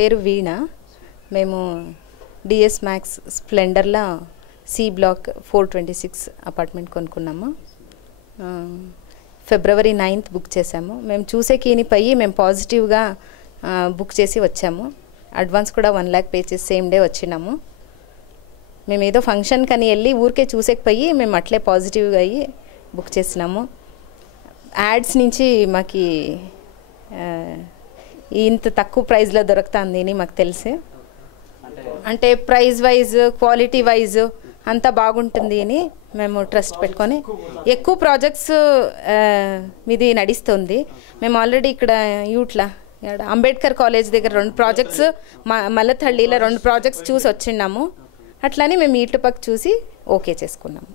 పేరు వీణ. మేము DS Max స్ప్లెండర్లో సి బ్లాక్ 426 అపార్ట్మెంట్ కొనుక్కున్నాము. ఫిబ్రవరి 9th బుక్ చేసాము. మేము చూసే కీనిపై మేము పాజిటివ్గా బుక్ చేసి వచ్చాము. అడ్వాన్స్ కూడా 1 lakh పే చేసి సేమ్ డే వచ్చినాము. మేము ఏదో ఫంక్షన్ కానీ వెళ్ళి ఊరికే చూసేకపోయి మేము అట్లే పాజిటివ్గా అయ్యి బుక్ చేసినాము. యాడ్స్ నుంచి మాకు ఇంత తక్కువ ప్రైస్లో దొరుకుతుంది అని మాకు తెలిసి, అంటే ప్రైస్ వైజ్ క్వాలిటీ వైజ్ అంతా బాగుంటుంది అని మేము ట్రస్ట్ పెట్టుకొని ఎక్కువ ప్రాజెక్ట్స్ మీది నడుస్తుంది. మేము ఆల్రెడీ ఇక్కడ యూట్లా అంబేద్కర్ కాలేజ్ దగ్గర 2 ప్రాజెక్ట్స్, మల్లథళ్ళిలో 2 ప్రాజెక్ట్స్ చూసి వచ్చిన్నాము. అట్లానే మేము ఇటు పక్క చూసి ఓకే చేసుకున్నాము.